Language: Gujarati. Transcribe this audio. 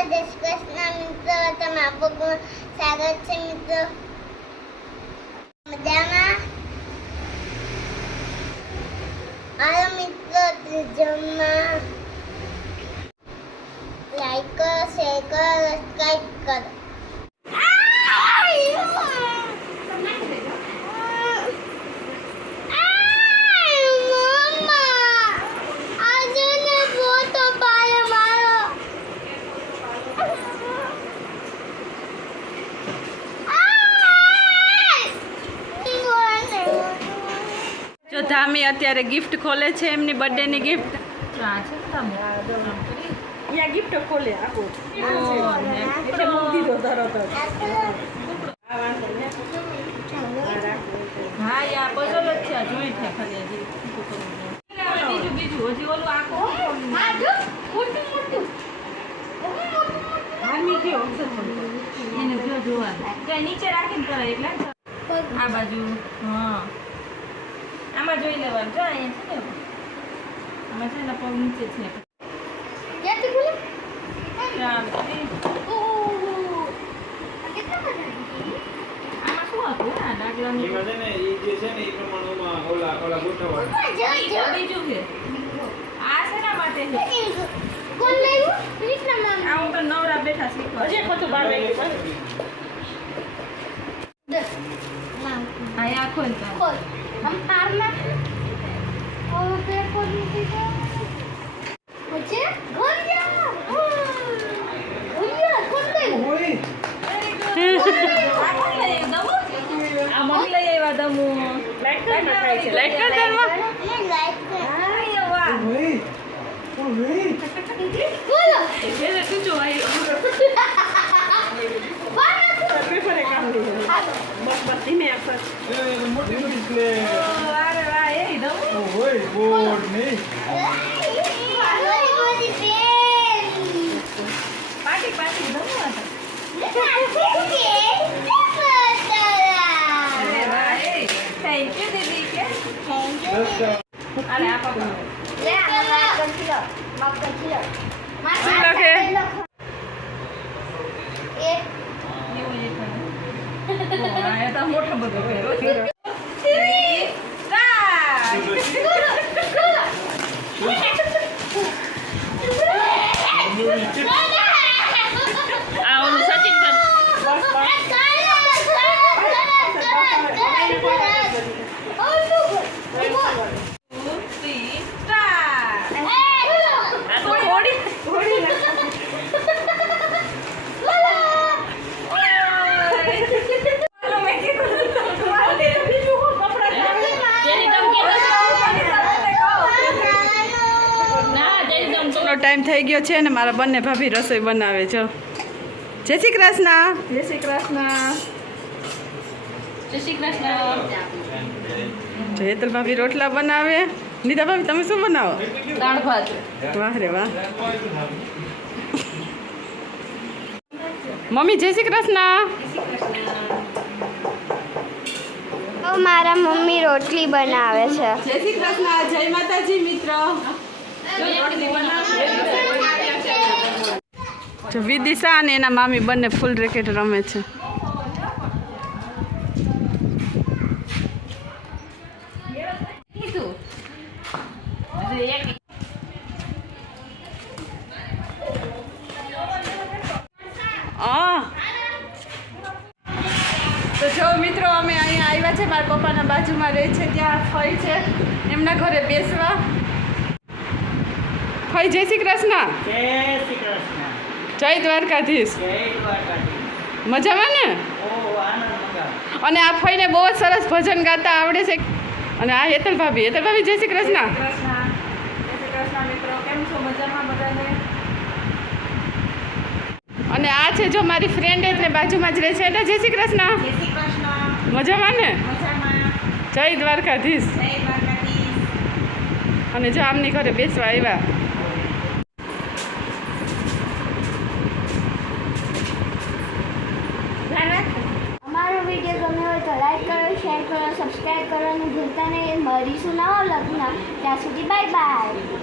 જય શ્રી કૃષ્ણ મિત્રો, તમે આપનું સ્વાગત છે મિત્રો. મજામાં? હાલો મિત્રો, જમવા લાઈક કરો, શેર કરો, સબસ્ક્રાઇબ કરો. જો ધામી અત્યારે ગિફ્ટ ખોલે છે, એમની બર્થડે ની ગિફ્ટ. ગિફ્ટ ખોલે આપો એટલે મૂકી દીધો તરત જ. હા યા પઝલ જ છે, જોઈ છે ખાલી હજી બીજું હજી ઓલું આખો એને જો જોવાનું નીચે રાખીને કરાય એટલે આ બાજુ. હા આમાં જોઈ લેવાનું. જો અહીંયા છે ને, આમાં છે ને પગ નીચે છે. આમાં શું હતું? આ ડાગલાનું બીજું છે. આ શેના માટે છે? આ હું તો નવરા બેઠા શીખવા. હા આખો ને हम पारना और पेड़ पौधे दिखा मुझे घर जा भैया कौन दे ओए આ મમ્મી લઈ આવ્યા દમુ. લાઈટ કર દરમાં. ये लाइट पे આય વાહ ओए बोलो એટલે તું જો આય પેપરે કામ લે. બસ બસ ધીમે આપો. અરે વાહ એ દમુ. ओए बोल नहीं बोली पेन પાટી પાટી દમુ હતા. અરે વાહ એ થેન્ક યુ દીદી કે અરે આપા ले माफ कर लो એવું એ આ તો મોટો બધો કર્યો. આ ઓલું સચિન બસ ટાઈમ થઈ ગયો છે ને મારા બંને ભાભી રસોઈ બનાવે છે. જય શ્રી કૃષ્ણ. જય શ્રી કૃષ્ણ. જય શ્રી કૃષ્ણ. હેતલ ભાભી રોટલા બનાવે. નીતા ભાભી તમે શું બનાવો? દાળ ભાત. વાહ રે વાહ. મમ્મી જય શ્રી કૃષ્ણ. મારા મમ્મી રોટલી બનાવે છે. જય શ્રી કૃષ્ણ. જય માતાજી મિત્ર. જો વિદિશા અને એના મામી બંને ફૂલ રેકેટ રમે છે. તો જો મિત્રો અમે અહીંયા આવ્યા છે, મારા પપ્પાના બાજુમાં રહે છે ત્યાં ફઈ છે, એમના ઘરે બેસવા. ફઈ જય શ્રી કૃષ્ણ. જય દ્વારકાધીશ. મજામાં ને? અને આ ફઈને બહુ જ સરસ ભજન ગાતા આવડે છે. અને આ હેતલ ભાભી. હેતલ ભાભી જય શ્રી કૃષ્ણ. અને આ છે જો મારી ફ્રેન્ડ એટલે બાજુમાં જ રહે છે એટલે જય શ્રી કૃષ્ણ. મજામાં ને? જય દ્વારકાધીશ. અને જો આમની ઘરે બેસવા આવ્યા. અમારો વિડીયો ગમ્યો હોય તો લાઈક કરો, શેર કરો, સબસ્ક્રાઈબ કરવાનું ભૂલતા નહીં. મળીશું નવા લગ્ન. ત્યાં સુધી બાય બાય.